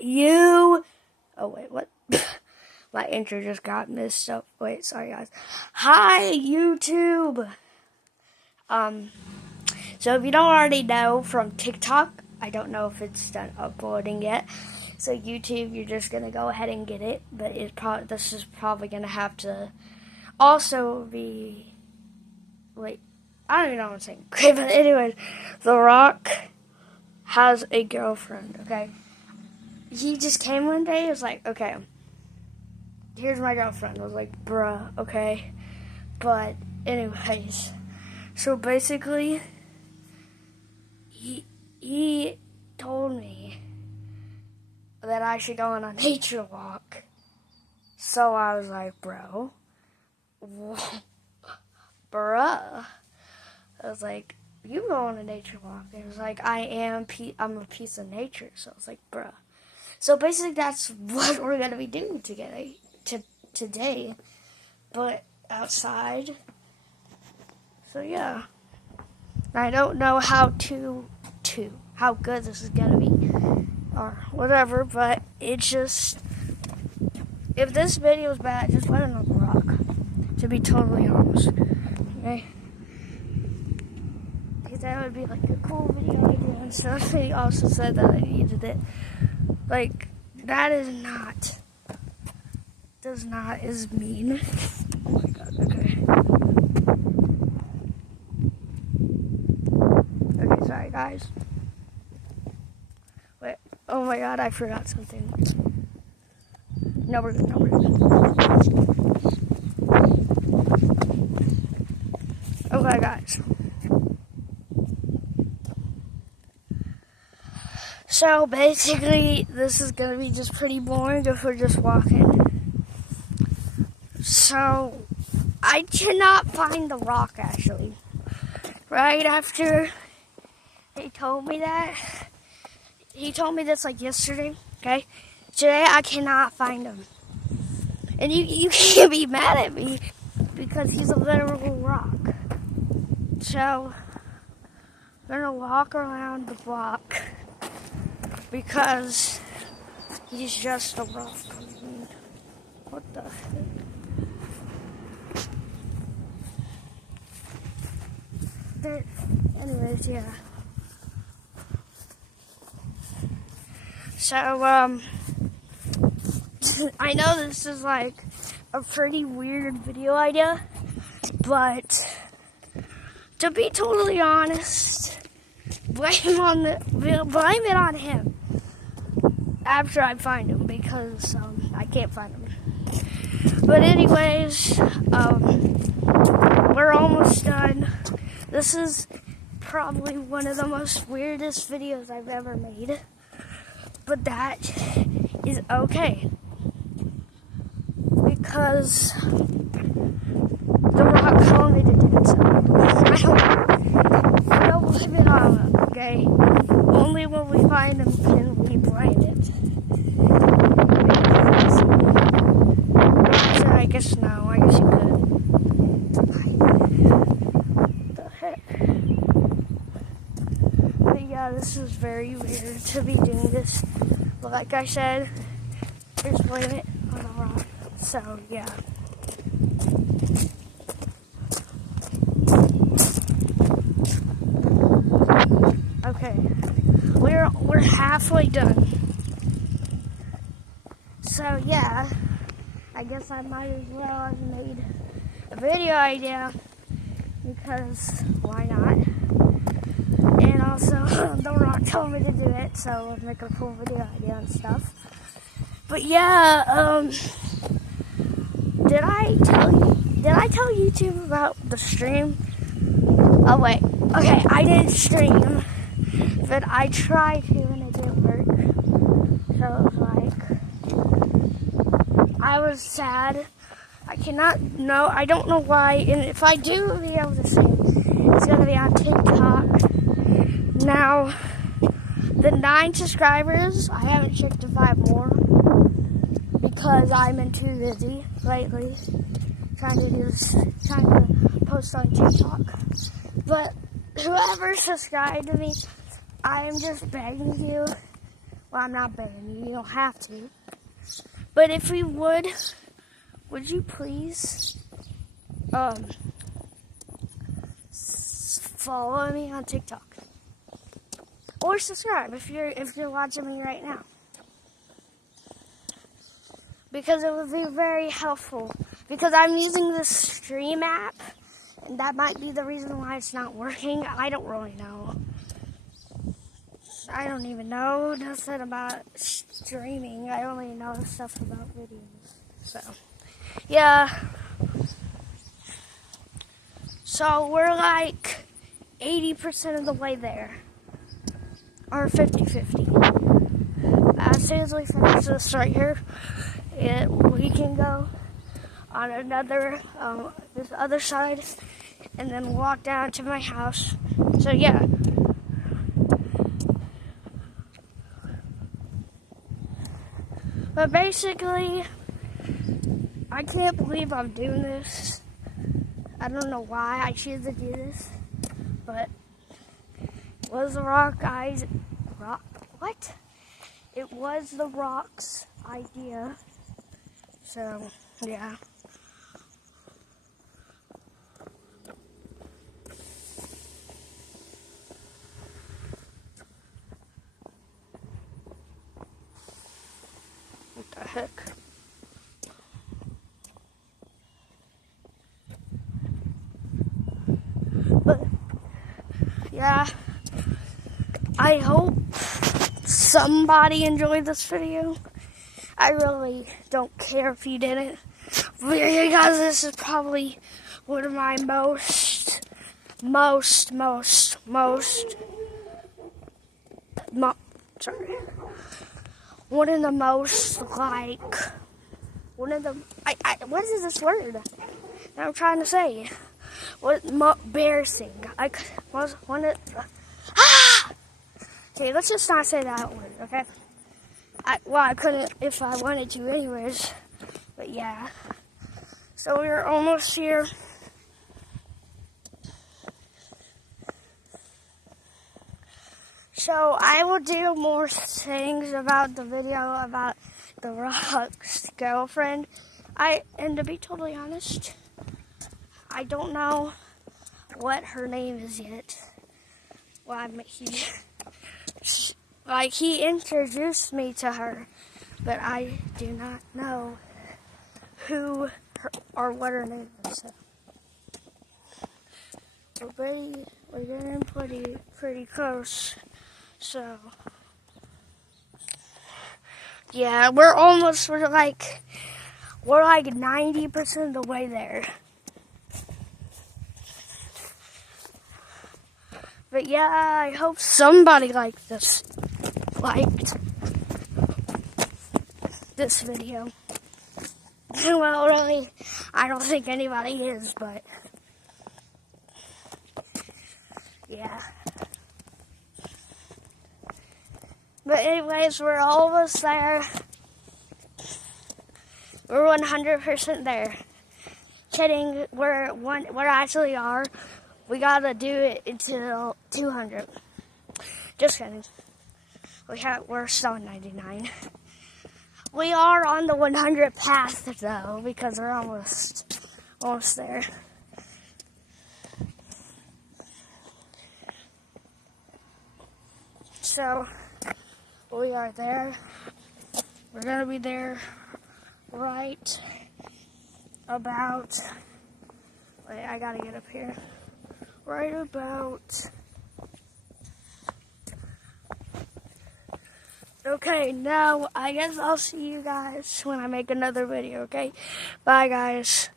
Oh, wait, what? My intro just got messed up. Wait, sorry, guys. Hi, YouTube! So if you don't already know from TikTok, I don't know if it's done uploading yet. So YouTube, you're just gonna go ahead and get it, but this is probably gonna have to also be. Wait, I don't even know what I'm saying. Okay, but anyways, The Rock has a girlfriend. Okay, he just came one day. He was like, okay, here's my girlfriend. I was like, bruh, okay. But anyways, so basically, he told me that I should go on a nature walk. So I was like, bruh. I was like, you go on a nature walk. And he was like, I'm a piece of nature. So I was like, bruh. So basically that's what we're going to be doing today. But outside. So yeah. I don't know how good this is going to be. Or whatever. But it's just, if this video is bad, just let it know, The Rock. To be totally honest. Okay? Because that would be like a cool video idea and stuff. He also said that I needed it. Like, that is mean. Oh my god, okay. Okay, sorry guys. Wait, oh my god, I forgot something. No, we're good. Okay, guys. So, basically, this is going to be just pretty boring if we're just walking. So, I cannot find The Rock, actually. Right after he told me that, he told me this, like, yesterday, okay? Today, I cannot find him. And you can't be mad at me because he's a literal rock. So, I'm gonna walk around the block because he's just a rock. What the heck? Anyways, yeah. So, I know this is like a pretty weird video idea, but to be totally honest, blame it on him after I find him because I can't find him. But anyways, we're almost done. This is probably one of the most weirdest videos I've ever made, but that is okay because The Rock told me to do it, so I don't blame it on him, okay? Only when we find him can we blame it. So I guess you could. What the heck? But yeah, this is very weird to be doing this. But like I said, just blame it on The Rock. So yeah. Okay, we're halfway done. So yeah, I guess I might as well have made a video idea because why not? And also, The Rock told me to do it, so let's make a cool video idea and stuff. But yeah, did I tell YouTube about the stream? Oh wait, okay, I didn't stream. But I tried to and it didn't work. So it was like, I was sad. I don't know why. And if I do be able to sing, it's going to be on TikTok. Now, the 9 subscribers, I haven't checked to 5 more. Because I've been too busy lately trying to post on TikTok. But whoever subscribed to me, I am just begging you, Well, I'm not begging you. You don't have to. But if we would you please follow me on TikTok or subscribe if you're watching me right now, because it would be very helpful. Because I'm using the Stream app, and that might be the reason why it's not working. I don't really know. I don't even know nothing about streaming. I only know stuff about videos. So, yeah. So we're like 80% of the way there. Or 50-50. As soon as we finish this right here, we can go on another, this other side, and then walk down to my house. So yeah. But basically, I can't believe I'm doing this. I don't know why I choose to do this, but it was the It was the Rock's idea. So, yeah. What the heck? But, yeah, I hope somebody enjoyed this video. I really don't care if you didn't, because this is probably one of my one of the most, like, what is this word that I'm trying to say? What, embarrassing. Was one of, okay, let's just not say that word, okay? I couldn't if I wanted to anyways, but yeah. So we're almost here. So I will do more things about the video about the Rock's girlfriend. And to be totally honest, I don't know what her name is yet. Well, he introduced me to her, but I do not know who or what her name is. So we're getting pretty close. So yeah, we're like 90% of the way there. But yeah, I hope somebody liked this video. Well, really, I don't think anybody is, but yeah. But anyways, we're almost there. We're 100% there. Kidding, we actually are. We gotta do it until 200. Just kidding. We're still on 99. We are on the 100 path though, because we're almost there. So we are there. We're gonna be there right about. Wait, I gotta get up here. Right about. Okay, now I guess I'll see you guys when I make another video, okay? Bye, guys.